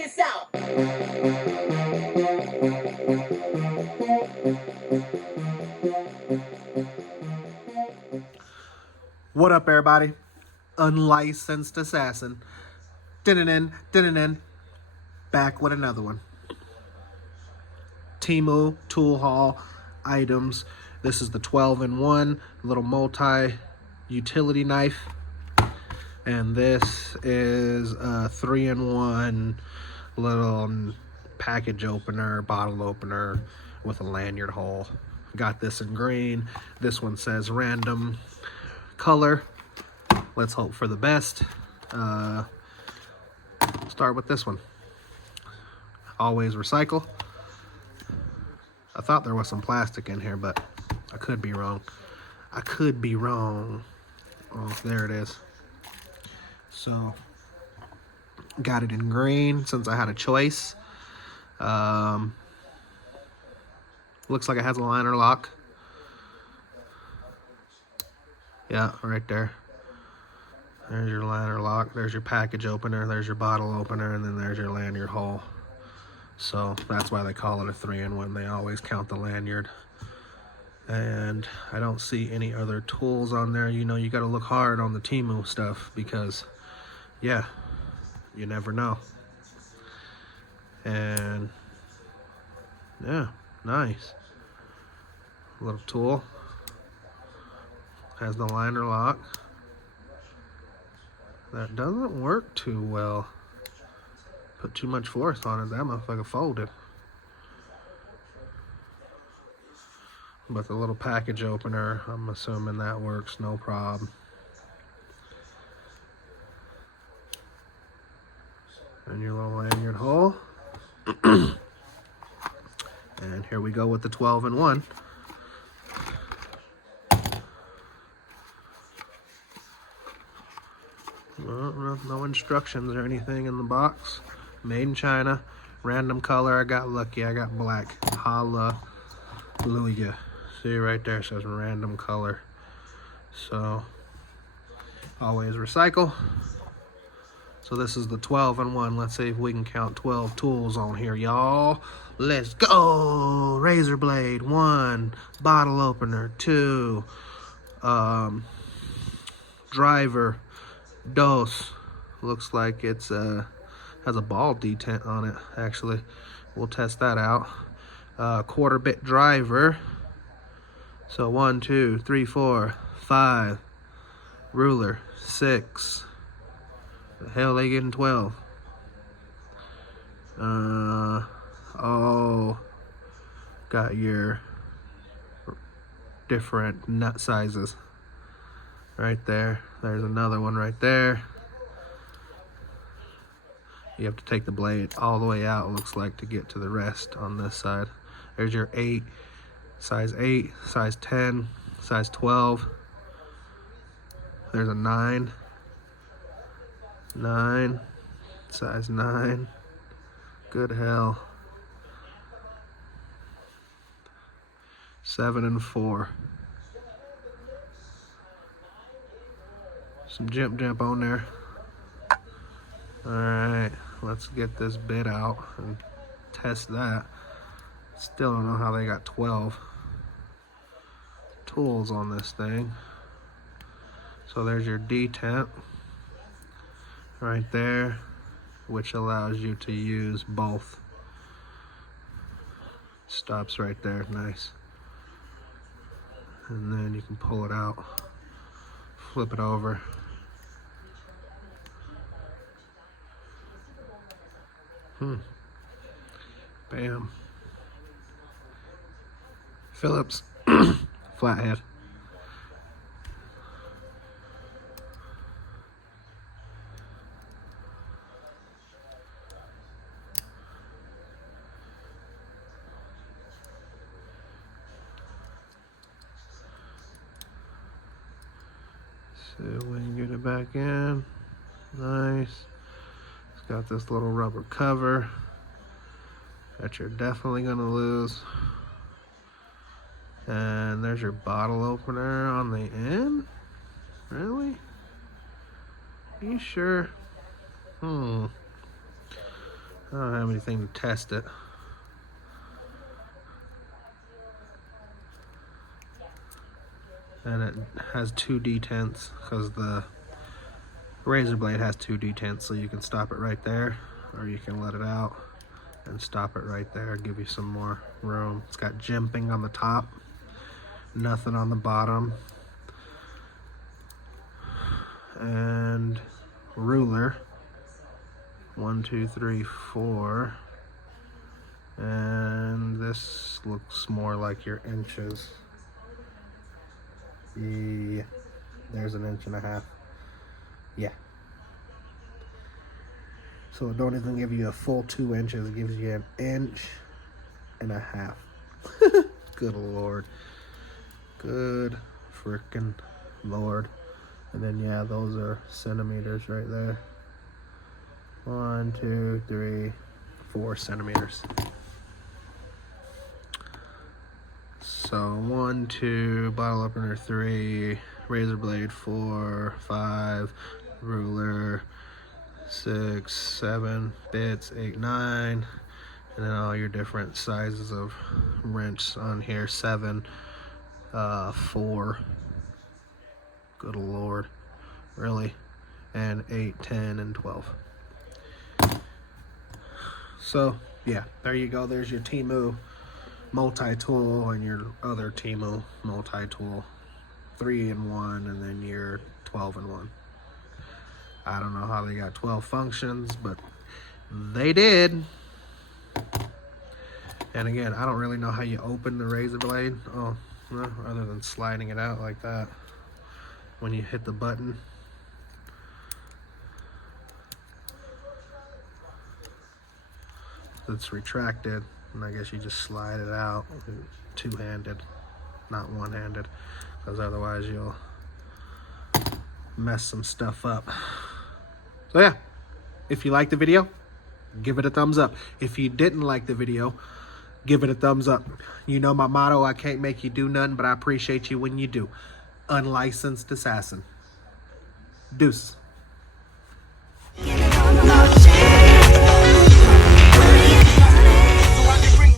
this out. What up, everybody? Unlicensed assassin. Din-din-din. Back with another one. TEMU tool haul items. This is the 12-in-1 little multi-utility knife. And this is a 3-in-1 little package opener, bottle opener with a lanyard hole. Got this in green. This one says random color. Let's hope for the best. Start with this one. Always recycle. I thought there was some plastic in here, but I could be wrong. Oh, there it is. So, got it in green since I had a choice. Looks like it has a liner lock. Yeah, right there. There's your liner lock. There's your package opener. There's your bottle opener. And then there's your lanyard hole. So that's why they call it a 3-in-1. They always count the lanyard. And I don't see any other tools on there. You know, you got to look hard on the TEMU stuff because, yeah, you never know. And, yeah, nice. Little tool. Has the liner lock. That doesn't work too well. Put too much force on it, that motherfucker folded. But the little package opener, I'm assuming that works no problem. And your little lanyard hole. And here we go with the 12-in-1. Well, no instructions or anything in the box. Made in China. Random color. I got lucky. I got black. Hallelujah. See right there, it says random color. So, always recycle. So this is the 12-in-1. Let's see if we can count 12 tools on here, y'all. Let's go. Razor blade, 1. Bottle opener, 2. Driver, dos. Looks like it's has a ball detent on it, actually. We'll test that out. Quarter bit driver. So 1, 2, 3, 4, 5. Ruler, 6. The hell they getting 12? Oh, got your different nut sizes right there. There's another one right there. You have to take the blade all the way out, it looks like, to get to the rest on this side. There's your 8, size 8, size 10, size 12. There's a 9, size 9. Good hell. 7 and 4. Some jump on there. Alright, let's get this bit out and test that. Still don't know how they got 12 tools on this thing. So there's your detent right there, which allows you to use both. Stops right there, nice. And then you can pull it out, flip it over. Bam. Phillips flathead. See if we can get it back in. Nice. It's got this little rubber cover that you're definitely gonna lose. And there's your bottle opener on the end. Really? Are you sure? I don't have anything to test it. And it has 2 detents because the razor blade has 2 detents, so you can stop it right there, or you can let it out and stop it right there, give you some more room. It's got jimping on the top, nothing on the bottom, and ruler 1, 2, 3, 4, and this looks more like your inches. Yeah, there's 1.5 inches. Yeah. So it don't even give you a full 2 inches, it gives you 1.5 inches. Good Lord. Good frickin' Lord. And then yeah, those are centimeters right there. 1, 2, 3, 4 centimeters. So 1, 2, bottle opener 3, razor blade 4, 5, ruler 6, 7, bits 8, 9, and then all your different sizes of wrench on here. 7, 4. Good Lord, really, and 8, 10, and 12. So yeah, there you go. There's your TEMU multi-tool and your other TEMU multi-tool, 3-in-1, and then your 12-in-1. I don't know how they got 12 functions, but they did. And again, I don't really know how you open the razor blade. Oh, no, other than sliding it out like that when you hit the button. It's retracted, and I guess you just slide it out two-handed, not one-handed, because otherwise you'll mess some stuff up. So yeah, if you liked the video, give it a thumbs up. If you didn't like the video, give it a thumbs up. You know my motto, I can't make you do nothing, but I appreciate you when you do. Unlicensed assassin. Deuces.